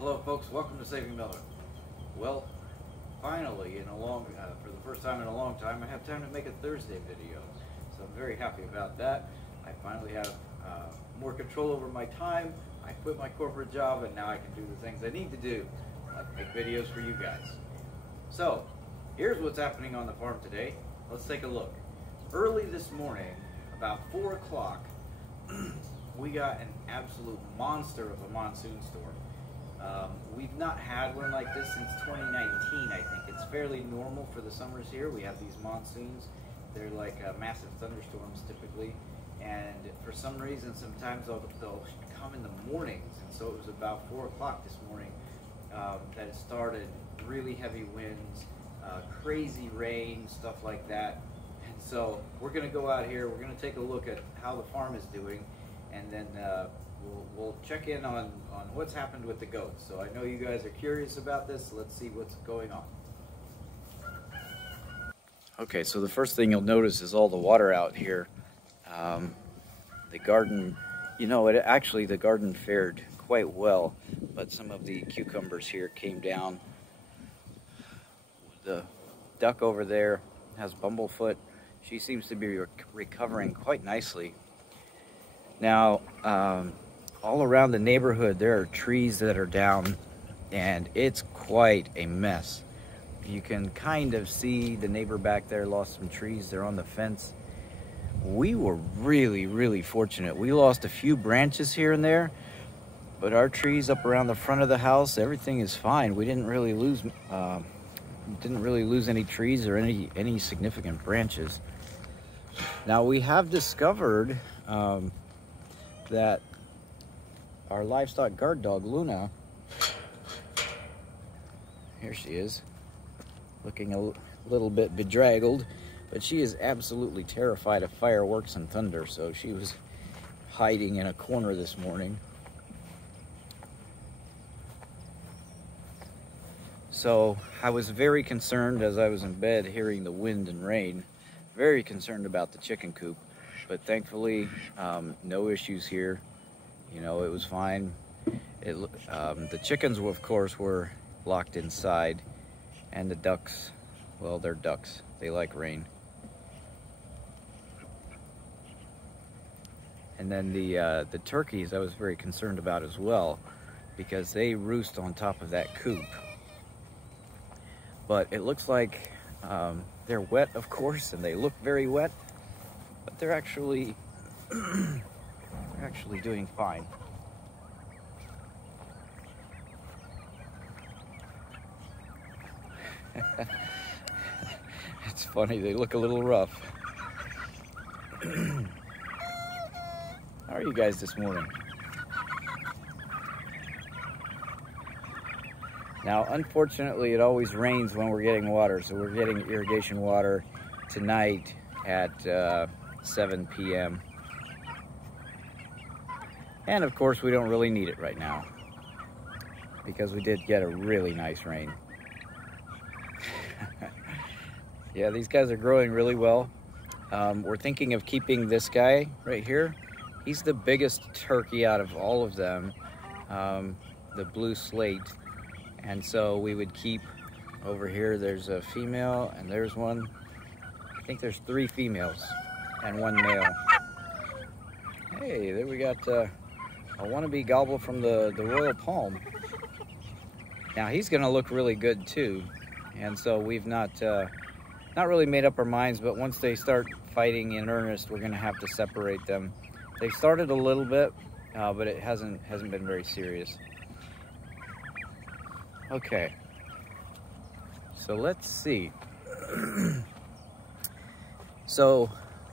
Hello folks, welcome to Saving Miller. Well, finally, for the first time in a long time, I have time to make a Thursday video. So I'm very happy about that. I finally have more control over my time. I quit my corporate job and now I can do the things I need to do, like make videos for you guys. So, here's what's happening on the farm today. Let's take a look. Early this morning, about 4 o'clock, we got an absolute monster of a monsoon storm. We've not had one like this since 2019, I think. It's fairly normal for the summers here. We have these monsoons. They're like massive thunderstorms typically. And for some reason, sometimes they'll come in the mornings. And so it was about 4 o'clock this morning that it started. Really heavy winds, crazy rain, stuff like that. And so we're going to go out here. We're going to take a look at how the farm is doing. And then we'll check in on what's happened with the goats. So I know you guys are curious about this, so let's see what's going on. Okay, so the first thing you'll notice is all the water out here. The garden, the garden fared quite well, but some of the cucumbers here came down. The duck over there has bumblefoot. She seems to be recovering quite nicely. Now, all around the neighborhood, there are trees that are down, and it's quite a mess. You can kind of see the neighbor back there lost some trees. They're on the fence. We were really, really fortunate. We lost a few branches here and there, but our trees up around the front of the house, everything is fine. We didn't really lose any trees or any significant branches. Now, we have discovered that our livestock guard dog, Luna, here she is, looking a little bit bedraggled, but she is absolutely terrified of fireworks and thunder, so she was hiding in a corner this morning. So I was very concerned as I was in bed hearing the wind and rain, very concerned about the chicken coop. But thankfully, no issues here. It was fine. The chickens, of course, were locked inside, and the ducks, well, they're ducks. They like rain. And then the turkeys, I was very concerned about as well, because they roost on top of that coop. But it looks like they're wet, of course, and they look very wet. But they're actually doing fine. It's funny, they look a little rough. How are you guys this morning? Now, unfortunately, it always rains when we're getting water, so we're getting irrigation water tonight at 7 p.m. And of course, we don't really need it right now because we did get a really nice rain. Yeah, these guys are growing really well. We're thinking of keeping this guy right here. He's the biggest turkey out of all of them, the blue slate. And so we would keep over here. There's a female and there's one. I think there's 3 females and 1 male. Hey, there we got a wannabe gobble from the Royal Palm. Now he's gonna look really good too. And so we've not really made up our minds, but once they start fighting in earnest, we're gonna have to separate them. They started a little bit, but it hasn't been very serious. Okay, so let's see. So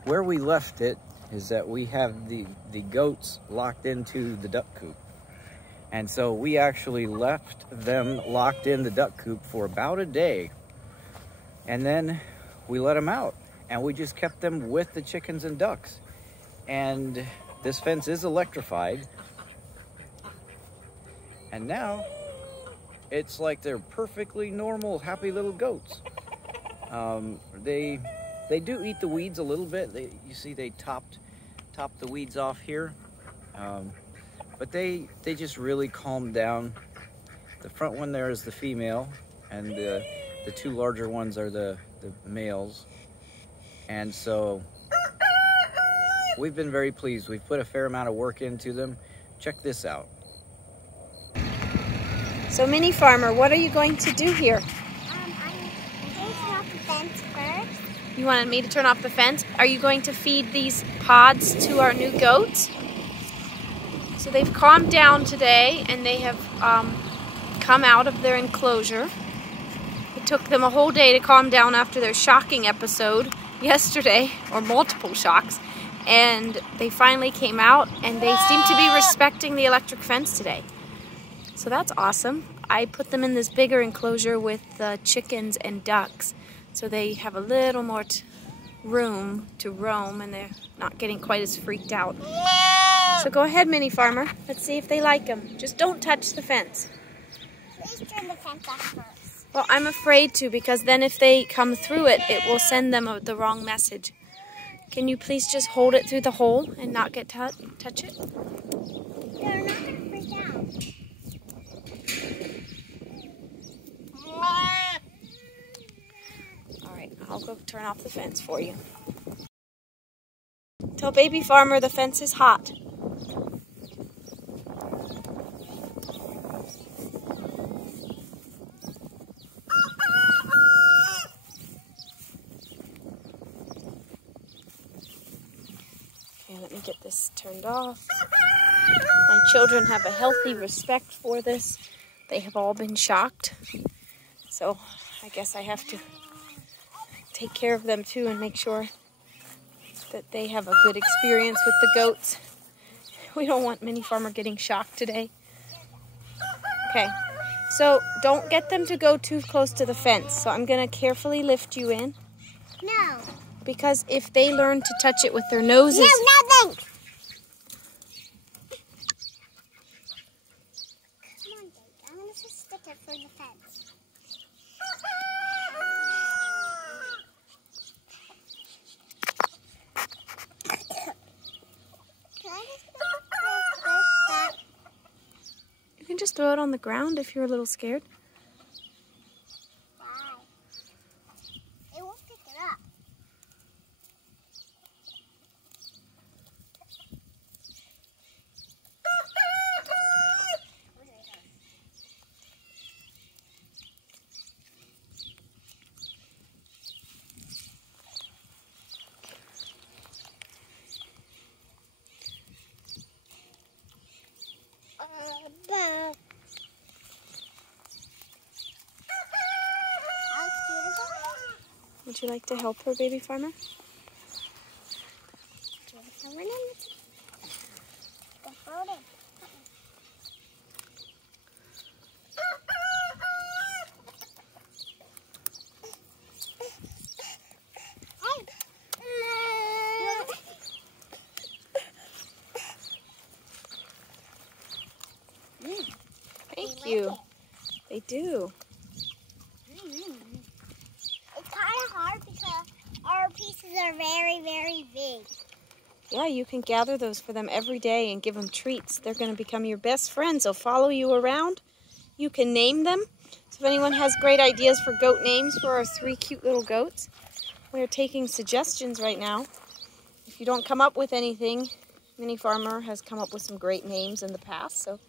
where we left it is that we have the goats locked into the duck coop. And so we actually left them locked in the duck coop for about a day. And then we let them out. And we just kept them with the chickens and ducks. And this fence is electrified. And now it's like they're perfectly normal, happy little goats. They do eat the weeds a little bit. You see they topped the weeds off here. But they just really calmed down The front one there is the female, and the two larger ones are the males. And so we've been very pleased. We've put a fair amount of work into them. Check this out. So Mini Farmer, what are you going to do here? I'm going to turn off the fence first. You wanted me to turn off the fence? Are you going to feed these pods to our new goats? So they've calmed down today, and they have come out of their enclosure. It took them a whole day to calm down after their shocking episode yesterday, or multiple shocks, and they finally came out, and they seem to be respecting the electric fence today. So that's awesome. I put them in this bigger enclosure with chickens and ducks, so they have a little more room to roam, and they're not getting quite as freaked out. So go ahead, Mini Farmer. Let's see if they like them. Just don't touch the fence. Please turn the fence off first. Well, I'm afraid to, because then if they come through it, it will send them the wrong message. Can you please just hold it through the hole and not get touch it? They're not going to freak out. All right, I'll go turn off the fence for you. Tell Baby Farmer the fence is hot. Okay, let me get this turned off. My children have a healthy respect for this. They have all been shocked. So I guess I have to take care of them too and make sure that they have a good experience with the goats. We don't want Mini Farmer getting shocked today. Okay, so don't get them to go too close to the fence. So I'm gonna carefully lift you in. No. Because if they learn to touch it with their noses... No, nothing! Come on, Jake. I'm going to just stick it for the fence. Can I just put this back? You can just throw it on the ground if you're a little scared. Why? It won't pick it up. Would you like to help her, Baby Farmer? Thank you. They do. It's kind of hard because our pieces are very, very big. Yeah, you can gather those for them every day and give them treats. They're going to become your best friends. They'll follow you around. You can name them. So if anyone has great ideas for goat names for our 3 cute little goats, we're taking suggestions right now. If you don't come up with anything, Mini Farmer has come up with some great names in the past, so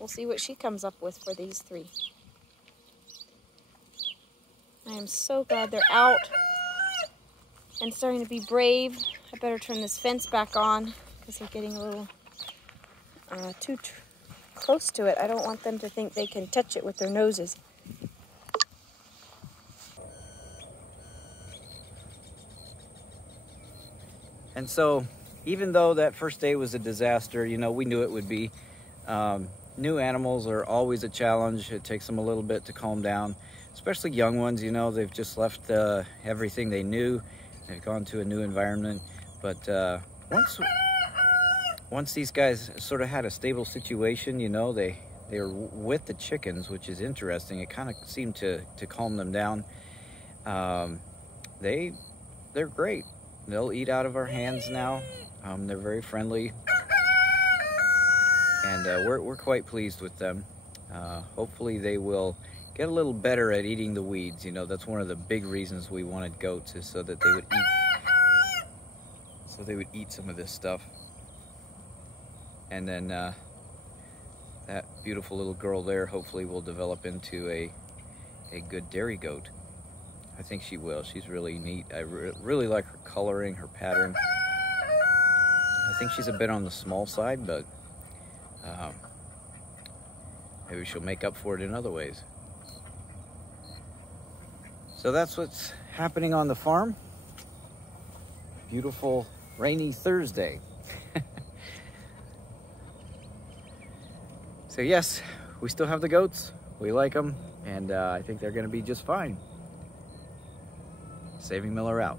we'll see what she comes up with for these 3. I am so glad they're out and starting to be brave. I better turn this fence back on because they're getting a little too close to it. I don't want them to think they can touch it with their noses. And so, even though that first day was a disaster, you know, we knew it would be. New animals are always a challenge. It takes them a little bit to calm down, especially young ones. You know, they've just left everything they knew. They've gone to a new environment. But once these guys sort of had a stable situation, you know, they were with the chickens, which is interesting. It kind of seemed to calm them down. They're great. They'll eat out of our hands now. They're very friendly, and we're quite pleased with them. Hopefully they will get a little better at eating the weeds. You know, that's one of the big reasons we wanted goats, is so that they would eat some of this stuff. And then that beautiful little girl there hopefully will develop into a good dairy goat. I think she will. She's really neat. I really like her coloring, her pattern. I think she's a bit on the small side, but maybe she'll make up for it in other ways. So that's what's happening on the farm. Beautiful rainy Thursday. So yes, we still have the goats. We like them, and I think they're going to be just fine. Saving Miller out.